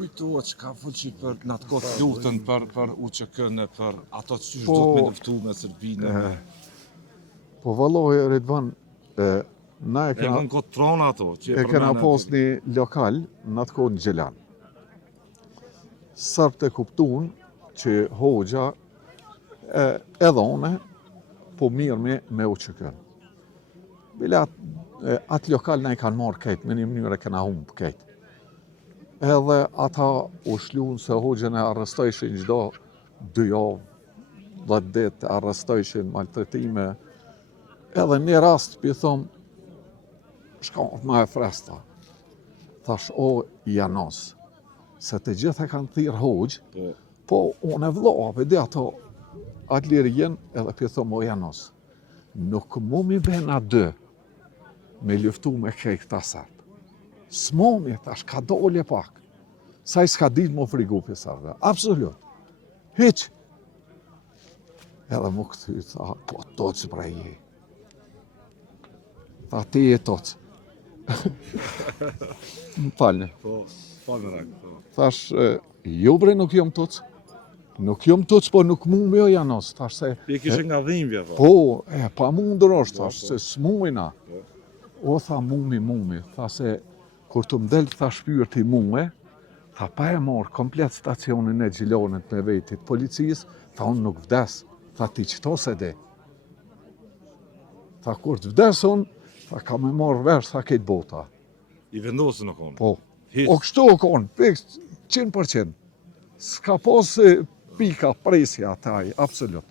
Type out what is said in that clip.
kujtohet çka folçi për natë kohë luftën për UÇK-n për ato që Po, do të më luftu me Serbinë. Po vallahi Redvan, na e E kanë kot trona ato, që e kena pas një lokal në atë kohë në Gjelan. Sërbët e kuptuan që hoxha edhe une po mirë me UÇK-n. Bile atë lokal na i kanë marrë kejt, me një mënyrë e kena humbë kejt. Edhe ata u shluan se hoxhën e arrestojshin çdo 2 javë, 10 ditë arrestojshin, maltretime. Edhe një rast, pi thom, shka ma e fresta. Thash, o Janos, se të gjithë e kanë thirë hoxhë, po unë e vllave, dhe ato atë lirjen, edhe pi thom, o Janos, nuk mu mi bena 2 me luftu me këta Serbë. S'momi, thash, ka dole pak. Sa i s'ka ditë më frigu për Serbëve. Absolut. Hiq. Edhe mu këthy, tha, po toc prej je. Tha, ti e toc. Më falni. Po, falë rak, po. Thash, jo bre, nuk jom toc. Nuk jom toc, po nuk mu me o Janos. Thash se... Ti e kishe nga dhimbja, po. Po, pa mundur është, thash, po. se s'mujna. O, tha, mumi. Tha se, kur të mdel tha shpyrë ti mume, tha pa e morë komplet stacionin e Gjilonit me vetit policisë, tha unë nuk vdes, tha ti qëto se de. Tha kur të vdes unë, tha ka me morë vesh, tha këtë bota. I vendosën në konë. Po, Hiç. o kështu o konë, fiks, 100%. S'ka pos pika presja taj, absolut.